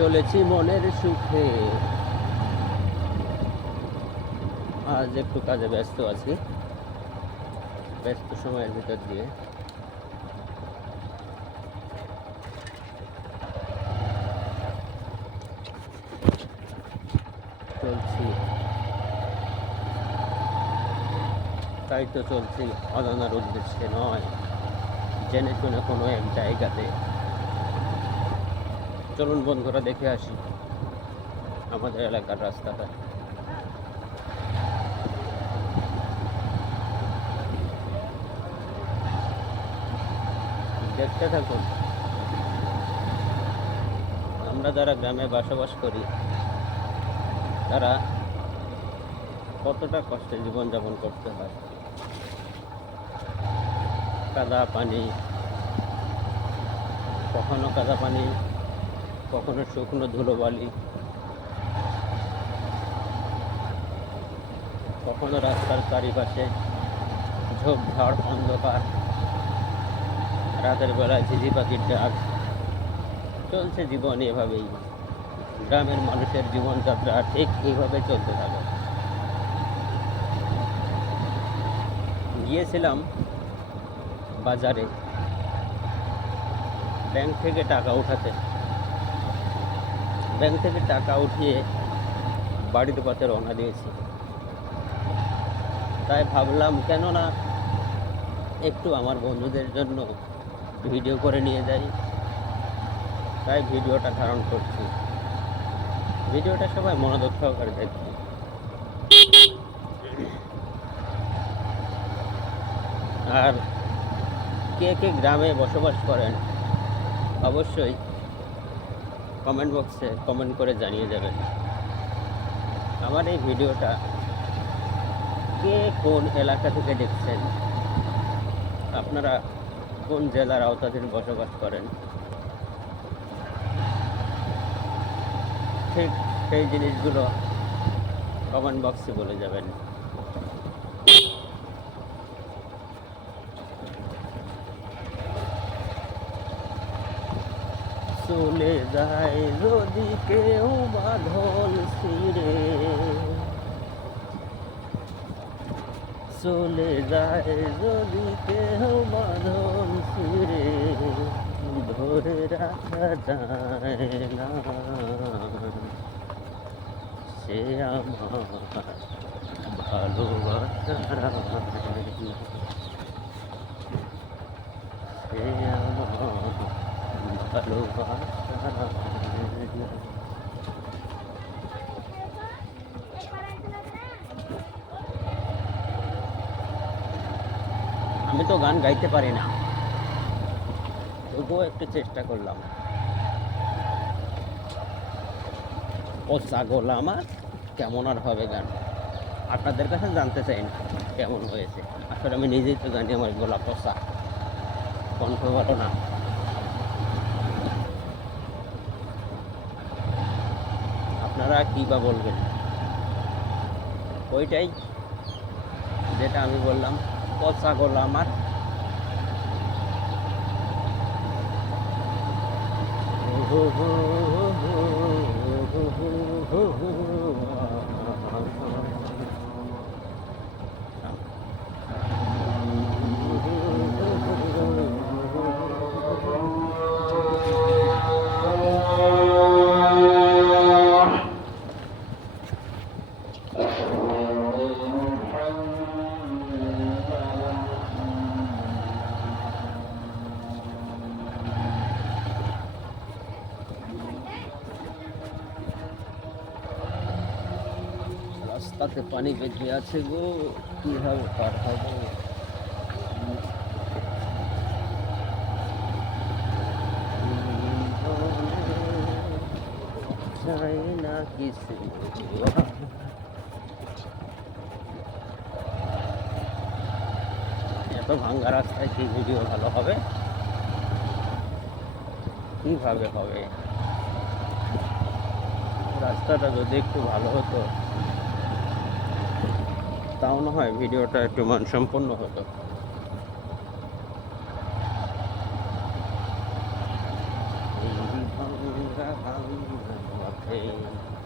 চলেছি মনের সুখে। আজ একটু কাজে ব্যস্ত আছি। ব্যস্ত সময়ের ভিতর দিয়ে। চলছি। তাই তো চলছি, অজানার উদ্দেশ্যে নয়। জেনে শুনে কোনো এক জায়গাতে চলুন বন্ধুরা দেখে আসি আমাদের এলাকার রাস্তাটা। দেখতে থাকুন। আমরা যারা গ্রামে বসবাস করি, তারা কতটা কষ্টে জীবনযাপন করতে হয়? কাদা পানি, কখনো কাদা পানি কখনো শুকনো ধুলোবালি। কখনো রাস্তার চারিপাশে ঝোপঝাড় অন্ধকার। রাতের বেলায় ঝিঝি পাখির ডাক। চলছে জীবন এভাবেই। গ্রামের মানুষের জীবনযাত্রা ঠিক এইভাবে চলতে থাকে। গিয়েছিলাম বাজারে। ব্যাংক থেকে টাকা উঠাতে। ব্যাংক থেকে টাকা উঠিয়ে বাড়ির পথে রওনা দিয়েছি। তাই ভাবলাম, কেন না একটু আমার বন্ধুদের জন্য ভিডিও করে নিয়ে যাই। তাই ভিডিওটা ধারণ করছি। ভিডিওটা সবাই মনোযোগ সহকারে দেখছি আর কে কে গ্রামে বসবাস করেন? অবশ্যই কমেন্ট বক্সে কমেন্ট করে জানিয়ে যাবেন আমার এই ভিডিওটা কে কোন এলাকা থেকে দেখছেন? আপনারা কোন জেলার আওতাধীন বসবাস করেন? ঠিক সেই জিনিসগুলো কমেন্ট বক্সে বলে যাবেন। চলে যায় যদি কেউ বাঁধল সিরে চলে যায় যদি কেউ বাঁধল সিরে ধরে রাখা যায় না সে আমার ভালোবাসার আয়না। সে আমার। আমি তো গান গাইতে পারি না। তবুও একটু চেষ্টা করলাম। ও ছাগল আমার, কেমন আর হবে গান? আপনাদের কাছে জানতে চাই না কেমন হয়েছে। আসলে আমি নিজেই তো জানি আমার গলা পচা। কণ্ঠ ভালো আপনারা কী বা বলবেন ওইটাই যেটা আমি বললাম পচা গলা আমার রাস্তাতে পানি বেঁধে আছে গো কীভাবে পার হব? চাই না কিছু এত ভাঙ্গা রাস্তায় কি ভিডিও ভালো হবে? কীভাবে হবে? রাস্তাটা যদি একটু ভালো হতো। ডাউন হয় ভিডিওটা একটু মান সম্পন্ন হতো Thank.